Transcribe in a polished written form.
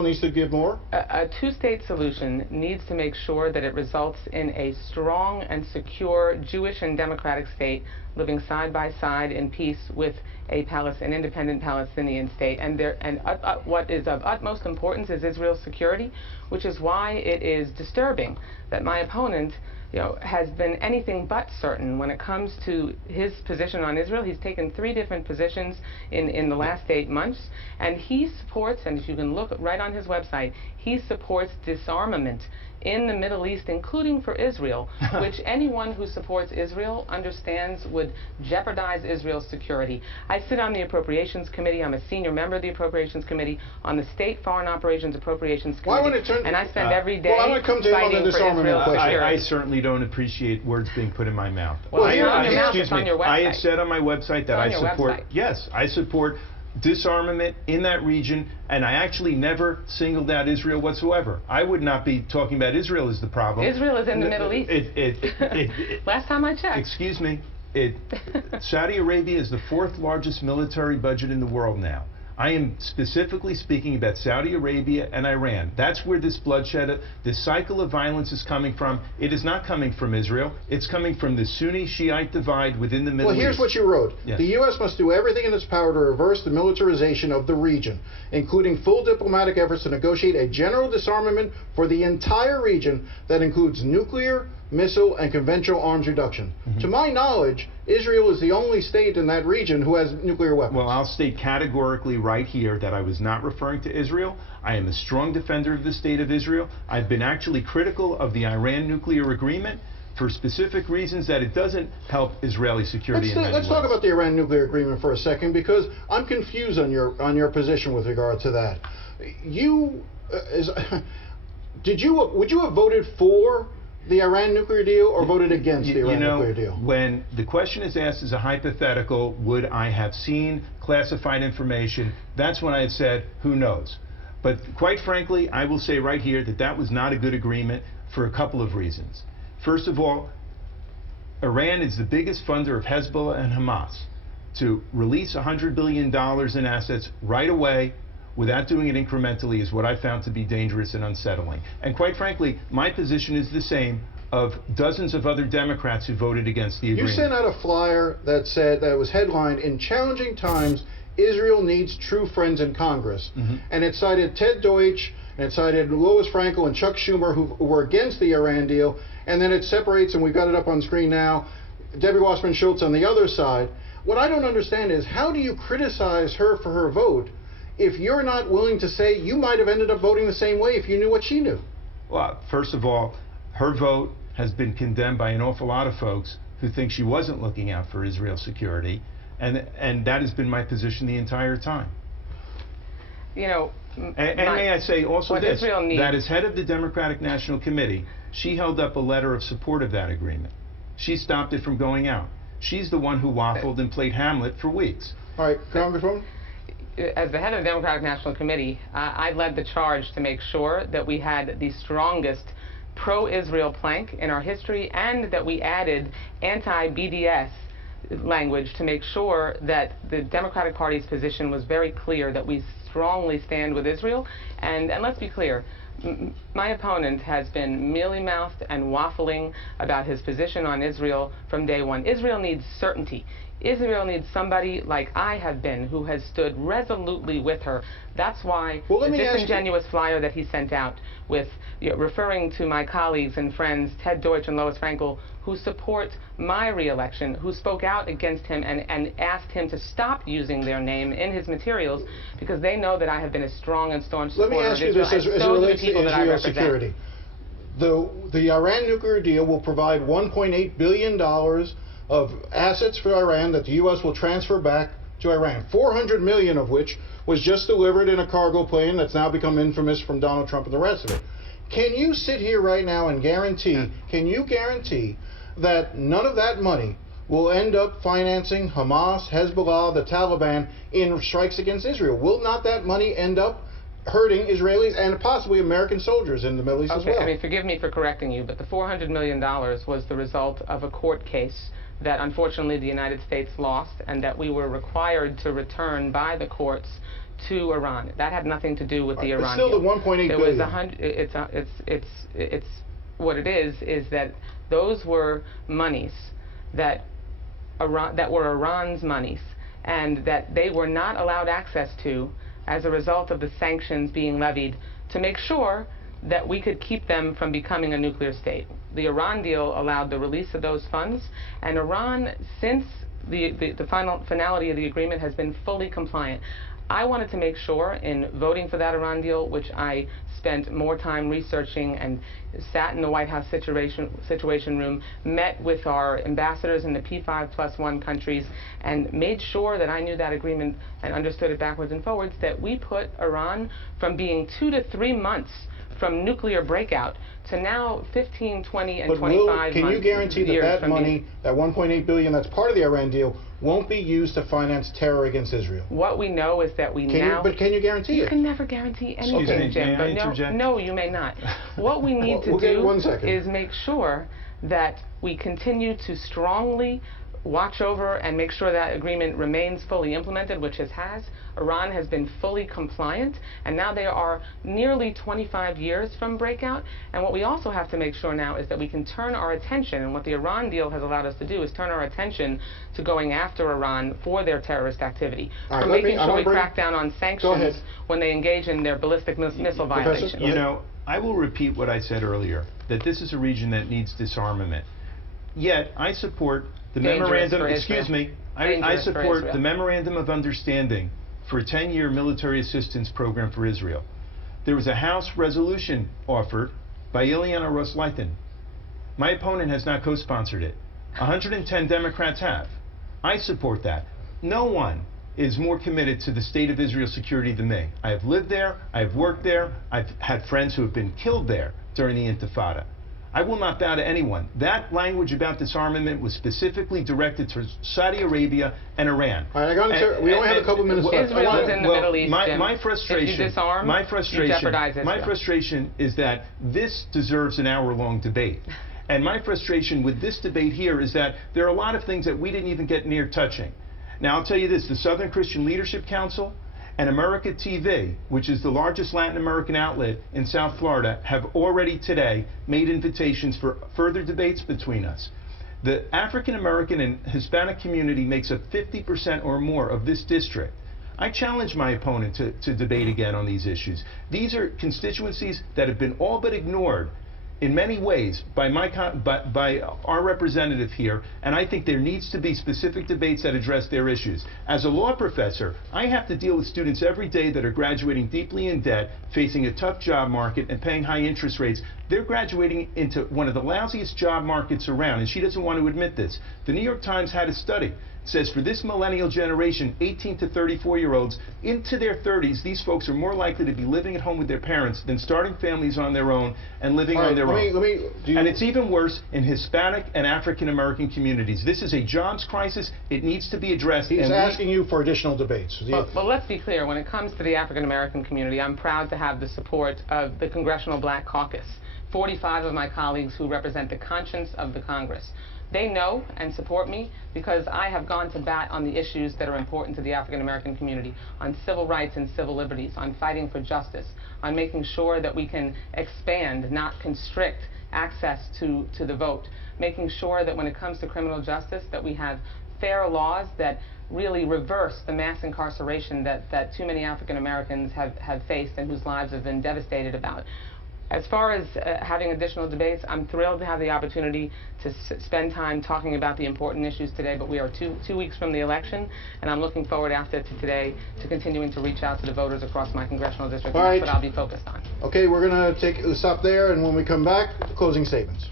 needs to give more? A two-state solution needs to make sure that it results in a strong and secure Jewish and democratic state living side by side in peace with an independent Palestinian state. And what is of utmost importance is Israel's security, which is why it is disturbing that my opponent has been anything but certain when it comes to his position on Israel. He's taken 3 different positions in the last 8 months, and he supports, and if you can look right on his website, he supports disarmament in the Middle East, including for Israel, which anyone who supports Israel understands would jeopardize Israel's security. I sit on the Appropriations Committee. I'm a senior member of the Appropriations Committee, on the State Foreign Operations Appropriations Committee, and I spend every day fighting for Israel's security. I certainly don't appreciate words being put in my mouth. Well, it's not in your mouth, it's on your website. I have said on my website that I support, yes, I support disarmament in that region, and I actually never singled out Israel whatsoever. I would not be talking about Israel as the problem. Israel is in the Middle East. Last time I checked. Excuse me. Saudi Arabia is the 4th largest military budget in the world now. I am specifically speaking about Saudi Arabia and Iran. That's where this bloodshed, this cycle of violence is coming from. It is not coming from Israel. It's coming from the Sunni-Shiite divide within the Middle East. Well, here's what you wrote. Yes. The U.S. must do everything in its power to reverse the militarization of the region, including full diplomatic efforts to negotiate a general disarmament for the entire region that includes nuclear, missile, and conventional arms reduction. To my knowledge, Israel is the only state in that region who has nuclear weapons. Well, I'll state categorically right here that I was not referring to Israel. I am a strong defender of the state of Israel. I've been actually critical of the Iran nuclear agreement for specific reasons that it doesn't help Israeli security in many ways. Let's talk about the Iran nuclear agreement for a second, because I'm confused on your position with regard to that. Would you have voted for the Iran nuclear deal or voted against the Iran nuclear deal? When the question is asked as a hypothetical, would I have seen classified information, that's when I had said, who knows? But quite frankly, I will say right here that that was not a good agreement for a couple of reasons. First of all, Iran is the biggest funder of Hezbollah and Hamas. To release $100 billion in assets right away without doing it incrementally is what I found to be dangerous and unsettling. And quite frankly, my position is the same of dozens of other Democrats who voted against the agreement. You sent out a flyer that said, that was headlined, "In challenging times, Israel needs true friends in Congress." And it cited Ted Deutsch, and it cited Louis Frankel and Chuck Schumer, who were against the Iran deal, and then it separates, and we've got it up on screen now, Debbie Wasserman Schultz on the other side. What I don't understand is, how do you criticize her for her vote if you're not willing to say you might have ended up voting the same way if you knew what she knew? Well, first of all, her vote has been condemned by an awful lot of folks who think she wasn't looking out for Israel's security, and that has been my position the entire time. And may I say also this, that as head of the Democratic National Committee, she held up a letter of support of that agreement. She stopped it from going out. She's the one who waffled and played Hamlet for weeks. All right, Congresswoman? As the head of the Democratic National Committee, I led the charge to make sure that we had the strongest pro-Israel plank in our history, and that we added anti-BDS language to make sure that the Democratic Party's position was very clear, that we strongly stand with Israel. And let's be clear, my opponent has been mealy-mouthed and waffling about his position on Israel from day one. Israel needs certainty. Israel needs somebody like I have been, who has stood resolutely with her. That's why the disingenuous flyer that he sent out with referring to my colleagues and friends, Ted Deutsch and Louis Frankel, who support my re-election, who spoke out against him and asked him to stop using their name in his materials, because they know that I have been a strong and staunch supporter of Israel. Let me ask you this as it relates to Israel security. The Iran nuclear deal will provide $1.8 billion of assets for Iran that the U.S. will transfer back to Iran, 400 million of which was just delivered in a cargo plane that's now become infamous from Donald Trump and the rest of it. Can you sit here right now and guarantee, that none of that money will end up financing Hamas, Hezbollah, the Taliban in strikes against Israel? Will not that money end up hurting Israelis and possibly American soldiers in the Middle East as well? I mean, forgive me for correcting you, but the $400 million was the result of a court case that unfortunately the United States lost, and that we were required to return by the courts to Iran. That had nothing to do with the Iran still deal. the 1.8 There billion. was it's what it is that those were monies that were Iran's monies, and that they were not allowed access to as a result of the sanctions being levied to make sure that we could keep them from becoming a nuclear state. The Iran deal allowed the release of those funds, and Iran, since the finality of the agreement, has been fully compliant. I wanted to make sure in voting for that Iran deal, which I spent more time researching and sat in the White House situation room, met with our ambassadors in the P5+1 countries, and made sure that I knew that agreement and understood it backwards and forwards, that we put Iran from being 2 to 3 months from nuclear breakout to now 15, 20, and 25 months. Can you guarantee that money, that 1.8 billion that's part of the Iran deal, won't be used to finance terror against Israel? What we know is that But can you guarantee it? You can never guarantee anything, Jim. But no, you may not. What we need to do is make sure that we continue to strongly watch over and make sure that agreement remains fully implemented, which it has. Iran has been fully compliant, and now they are nearly 25 years from breakout. And what we also have to make sure now is that we can turn our attention, and what the Iran deal has allowed us to do is turn our attention to going after Iran for their terrorist activity. Right, making sure we crack down on sanctions when they engage in their ballistic missile violations. You know, I will repeat what I said earlier, that this is a region that needs disarmament. Yet, I support the memorandum, I support the Memorandum of Understanding for a 10-year military assistance program for Israel. There was a House resolution offered by Ilyana Ros-Lehtinen. My opponent has not co-sponsored it. 110 Democrats have. I support that. No one is more committed to the state of Israel's security than me. I have lived there, I have worked there, I've had friends who have been killed there during the Intifada. I will not bow to anyone. That language about disarmament was specifically directed to Saudi Arabia and Iran. All right, we only have a couple minutes left. Israel is in the Middle East, Jim. My frustration, if you disarm, you jeopardize Israel. My frustration is that this deserves an hour-long debate. And my frustration with this debate here is that there are a lot of things that we didn't even get near touching. Now, I'll tell you this, the Southern Christian Leadership Council and America TV, which is the largest Latin American outlet in South Florida, have already today made invitations for further debates between us. The African American and Hispanic community makes up 50% or more of this district. I challenge my opponent to debate again on these issues. These are constituencies that have been all but ignored in many ways by our representative here, and I think there needs to be specific debates that address their issues. As a law professor, I have to deal with students every day that are graduating deeply in debt, facing a tough job market, and paying high interest rates. They're graduating into one of the lousiest job markets around, and she doesn't want to admit this. The New York Times had a study. It says for this millennial generation, 18 to 34-year-olds, into their 30s, these folks are more likely to be living at home with their parents than starting families on their own and living on their own. And it's even worse in Hispanic and African American communities. This is a jobs crisis. It needs to be addressed. He's asking you for additional debates. Well, let's be clear. When it comes to the African American community, I'm proud to have the support of the Congressional Black Caucus, 45 of my colleagues who represent the conscience of the Congress. They know and support me because I have gone to bat on the issues that are important to the African American community, on civil rights and civil liberties, on fighting for justice, on making sure that we can expand, not constrict, access to the vote, making sure that when it comes to criminal justice that we have fair laws that really reverse the mass incarceration that too many African Americans have faced and whose lives have been devastated about. As far as having additional debates, I'm thrilled to have the opportunity to spend time talking about the important issues today, but we are two weeks from the election, and I'm looking forward after today to continuing to reach out to the voters across my congressional district, and that's what I'll be focused on. Okay, we're going to stop there, and when we come back, closing statements.